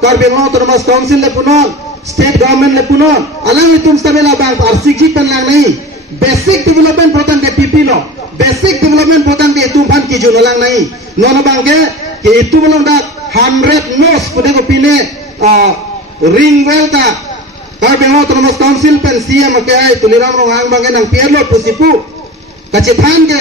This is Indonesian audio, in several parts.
Karbi Autonomous Council le punon, state government le punon, alang itum stabela bang arsiki kan lang nahi. Basic development potan de PP lo, basic development potan de itum pan ki juno lang nahi. Nono bang ke itum long dak 100 nos pude ko pine ring well ta. Karbi Autonomous Council pen CM ke ay tuliram rong hang bang nang pierlo pusipu. Kacithan ke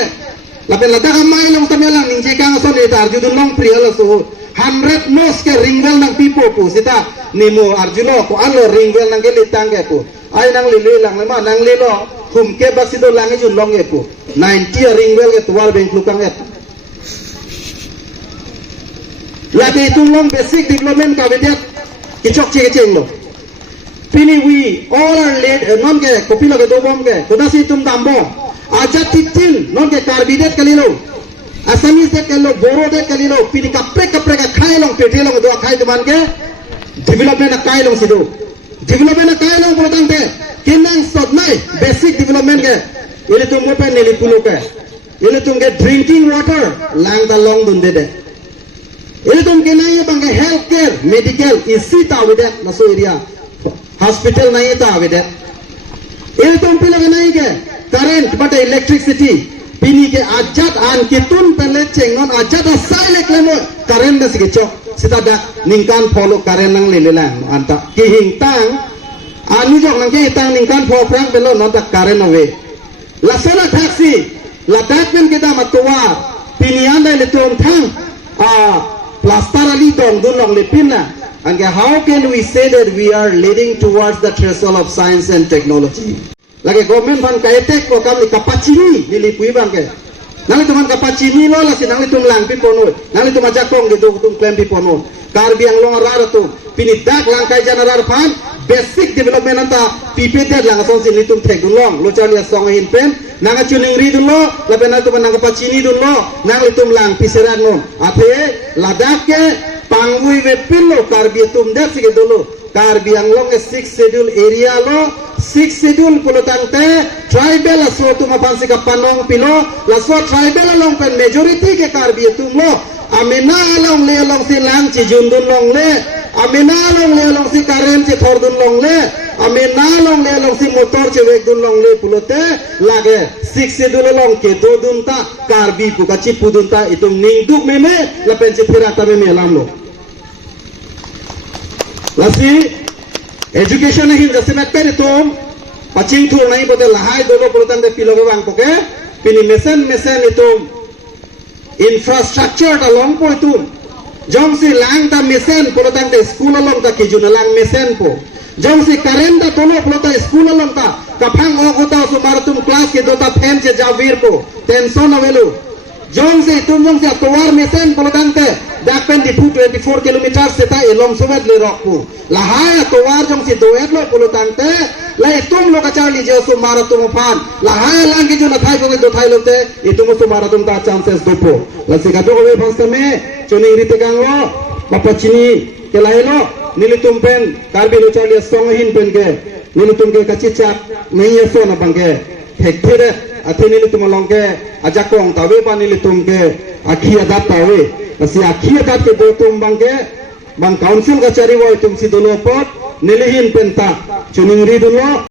lapen lada kamay long tamelang ningje kang son eta arjudun long priyala so 100 nos ke ringwell nang pipo po sita nimo arjuno ko alo ringwell nang ke litang ke po ay nang lili lang ma nang lilo kum ke basido lang jun long ke po 90 ringwell ke tuwal beng lukang et lagi itung long basic development ka vedet kichok che cheng lo pini we all are led non ke kopilo ke do bom ke kodasi tum dambo aja titil non ke karbidet kalilo Assamese de kalilo Boro de kalilo pini kapre ka khai long pete long do khai duman ke development kai long sido development kai long bolotang de kinang sot nai basic development ke ile tum mo pen neli pulo ke ile tum ke drinking water lang da long dun de ile tum ke nai bang ke health care medical isi ta wede na so area hospital nai ta wede ile tum pila ke nai ke current but electricity pini ke ajat an kitun pele chengon ajat asai leklemo karen da sigecho sita da ningkan follow karen nang lelang anta ki hingtang anu jok nang ke hitang ningkan follow prang belo non da karen ove la sola taxi la dakmen kita matwa pinian da letom thang plaster ali tong dulong le pinna and how can we say that we are leading towards the threshold of science and technology. Lagi government fan kaitek ko kami kapacini nilipui bangke. Nang itu man kapacini lo la sinang itu lang pipono. Nang itu majakong gitu tum klaim pipono. Karbi yang long rar tu pinidak lang kai janarar fan basic development anta pipete lang ason sin litum thegul long lo chali song hin pen nang chuning ri dun lo la bena tu nang kapacini dun lo nang litum lang piseran non. Ape ladak ke pangui ve pillo karbi tum dak sige dulu. Karbi yang long 6 schedule area lo 6 schedule pulotante tribal aso tu mapansi ka panong pilo laso tribal long pen majority ke karbi tum lo amena long le long si lang chi jundun long le amena long le long si karen chi thordun long le amena long le long si motor chi weg dun long le pulote lage 6 schedule long ke do dun ta karbi pu ka chi pudun ta itum ningduk meme la pen chi pirata meme lam lo lasi education hin jase matter itum paching thur nahi bote lahai dolo pulutan de piloge bang poke pini mesen itum infrastructure ta long po itum jong si lang ta mesen pulutan de school long ta kijun lang mesen po jong si current ta tolo pulutan school long ta kaphang ogota sumaratum class ke dota fan che javir po tension avelu jong si itum jong si atwar mesen pulutan te dakpen di 24 kilometer seta elong sobat le rokpu lahai atwar jong si doet lo pulutan te la itum lo kachali je sumaratum fan lahai lang ki juna thai ko do thai lo te itum sumaratum ta chances dopo la sikato ko phastame choni rite kang lo papachini ke lai lo nilitum pen karbi lo chali song hin pen ke nilitum ke kachicha nahi eso na bangke hekthire athini nilitum longke ajakong tawe pa nilitum ke akhia dat tawe si akhia dat ke do tum bangke bang council ka chari wo tum si dolo pot nilihin penta chuning ri dulo